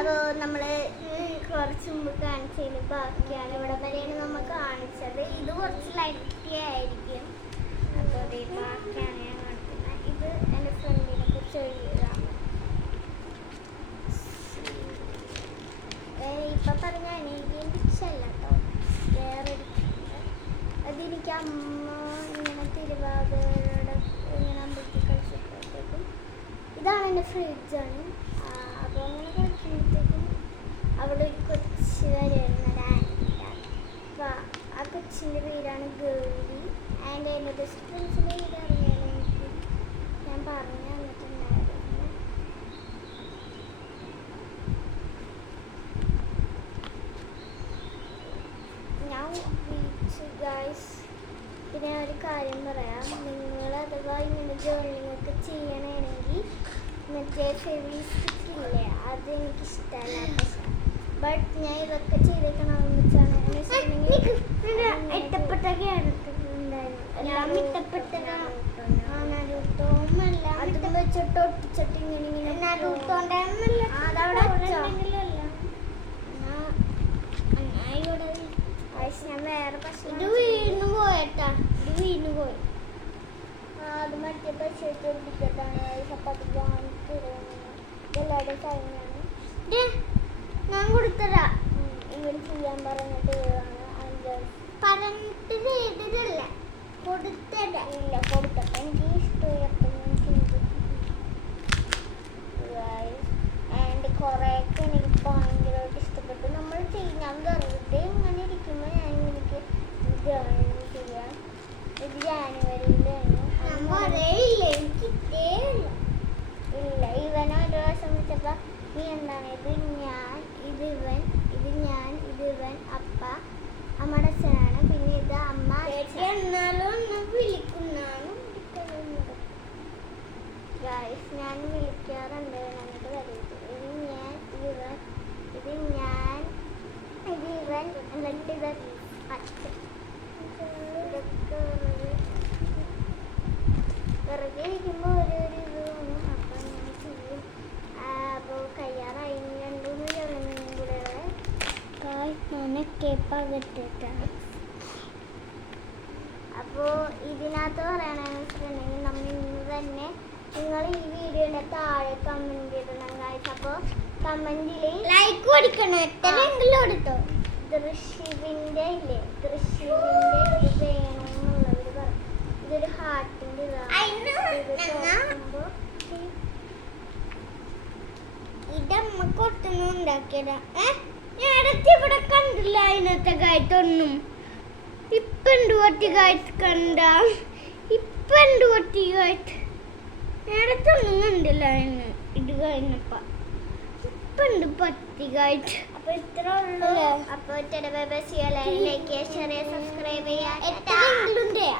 അപ്പോൾ നമ്മൾ കുറച്ച് മുമ്പ് കാണിച്ചതിന് ബാക്കിയാണ് ഇവിടെ വരെയാണ് നമ്മൾ കാണിച്ചത്. ഇത് കുറച്ച് ലൈറ്റ് ആയിരിക്കും. അപ്പോൾ ബാക്കിയാണ് ഞാൻ കാണിക്കുന്നത്. ഇത് എൻ്റെ ഫ്രണ്ടിനെ കുറിച്ച് എഴുതാം. ഇപ്പം പറഞ്ഞ അനേകം പിച്ചല്ല കേട്ടോ, വേറെ അതെനിക്ക് അമ്മ ഇങ്ങനെ തിരുവാതിരയുടെ ഇങ്ങനെ അമ്പലത്തിൽ കളിച്ചപ്പോഴത്തേക്കും ഇതാണ് എൻ്റെ ഫ്രിഡ്ജാണ്. അപ്പോൾ അങ്ങനെ കളിക്കുമ്പോഴത്തേക്കും അവിടെ ഒരു കൊച്ച് വരുന്ന ആൻറ്റിയാണ്. അപ്പോൾ ആ കൊച്ചിൻ്റെ പേരാണ് ഗൗരി. ആൻഡ് എൻ്റെ ബെസ്റ്റ് ഫ്രണ്ട്സിൻ്റെ പേര് അറിയാലോ എനിക്ക്, ഞാൻ പറഞ്ഞു തന്നിട്ടുണ്ടായിരുന്നു. ഗൈസ്, പിന്നെ ഒരു കാര്യം പറയാം. നിങ്ങൾ അഥവാ ഇങ്ങനെ ജേർണിംഗ് ഒക്കെ ചെയ്യണമെങ്കിൽ മറ്റേ ഫെവിസ്റ്റിക്കില്ലേ, അത് എനിക്ക് ഇഷ്ടമല്ല. ബട്ട് ഞാൻ ഇതൊക്കെ ചെയ്തേക്കണമെന്ന് വെച്ചാണ് വെച്ചിട്ട് ഒട്ടിച്ചിട്ട് ഇങ്ങനെ ഞാൻ വേറെ പക്ഷേ ഇത് വീണ് പോയേട്ടാ, ഇത് വീണ് പോയി. അത് മറ്റേ പശുവെച്ച് ഒട്ടിച്ചിട്ടാണ് ചപ്പാത്തി ഇതെല്ലാവരുടെ കഴിഞ്ഞാണ്. ഞാൻ കൊടുത്തതാ, ഇവർ ചെയ്യാൻ പറഞ്ഞിട്ട് പറഞ്ഞിട്ട് ചെയ്തതല്ല, കൊടുത്തത ഇല്ല, കൊടുത്തത് എനിക്ക് ഇഷ്ടമായപ്പോൾ ഞാൻ ചെയ്തു. ആൻഡ് കുറേയൊക്കെ എനിക്ക് ഭയങ്കരമായിട്ട് ഇഷ്ടപ്പെട്ടു. നമ്മൾ ചെയ്യാൻ വെറുതെ ഇങ്ങനെ ഇരിക്കുമ്പോൾ ഞാൻ എനിക്ക് ജേർണി ചെയ്യാം. ഇത് ജാനുവരിയിലാണ്. ഇല്ല, ഇവൻ ഒരു ദിവസം വെച്ചപ്പോൾ നീ എന്താണ് ഇത് ഞാൻ, ഇത് ഇവൻ, ഇത് ഞാൻ, ഇത് ഇവൻ, അപ്പ അമ്മയുടെ അച്ഛനാണ്, പിന്നെ ഇത് അമ്മ എന്നാലും വിളിക്കുന്നതാണ്. ഗൈസ്, ഞാൻ വിളിക്കാറുണ്ട് ഞങ്ങൾക്ക് വരരുത്. ഇത് ഞാൻ, ഇവൻ, ഇത് ഞാൻ, ഇത് ഇവൻ, എന്നിട്ട് ഇത് അച്ഛൻ. ഇതൊക്കെ വെറുതെ ഇരിക്കുമ്പോൾ ഒരു ഇത് തോന്നും. അപ്പം ഞാൻ ചെയ്യും. അപ്പോൾ കയ്യാറായി, രണ്ടുമൂന്ന് ജോലിയും കൂടെ കേപ്പാകട്ടിട്ടാണ്. അപ്പോൾ ഇതിനകത്ത് പറയണമെന്നുണ്ടെങ്കിൽ നമ്മൾ ഇന്ന് തന്നെ നിങ്ങൾ ഈ വീഡിയോയുടെ താഴെ കമൻറ്റ് ചെയ്തിടണം ഗൈസ്. അപ്പോൾ കമൻറ്റിൽ ലൈക്ക് കൊടുക്കണം, എത്രയെങ്കിലും എടുത്തോ. ദൃശ്യവിൻ്റെ ഇല്ലേ, ദൃശ്യവിൻ്റെ ഇത് വേണമെന്നുള്ളവർ പറഞ്ഞു. ഇതൊരു ഹാർട്ടിൻ്റെ ഇതമ്മ കൊട്ടൊന്നും ഉണ്ടാക്കിയതാ. നേരത്തെ ഇവിടെ കണ്ടില്ല അതിനകത്തെ കായത്തൊന്നും. ഇപ്പണ്ട് പറ്റി കായത്ത് കണ്ട, ഇപ്പണ്ട് പറ്റി കായത്ത് നേരത്തൊന്നും കണ്ടില്ല അതിന്. ഇത് കഴിഞ്ഞപ്പ ഇപ്പണ്ട് പറ്റി കായത്ത്. അപ്പൊ ഇത്ര ഉള്ളൂ. അപ്പൊ ലൈക്ക് ചെയ്യുക, ഷെയർ ചെയ്യുക, സബ്സ്ക്രൈബ് ചെയ്യുക.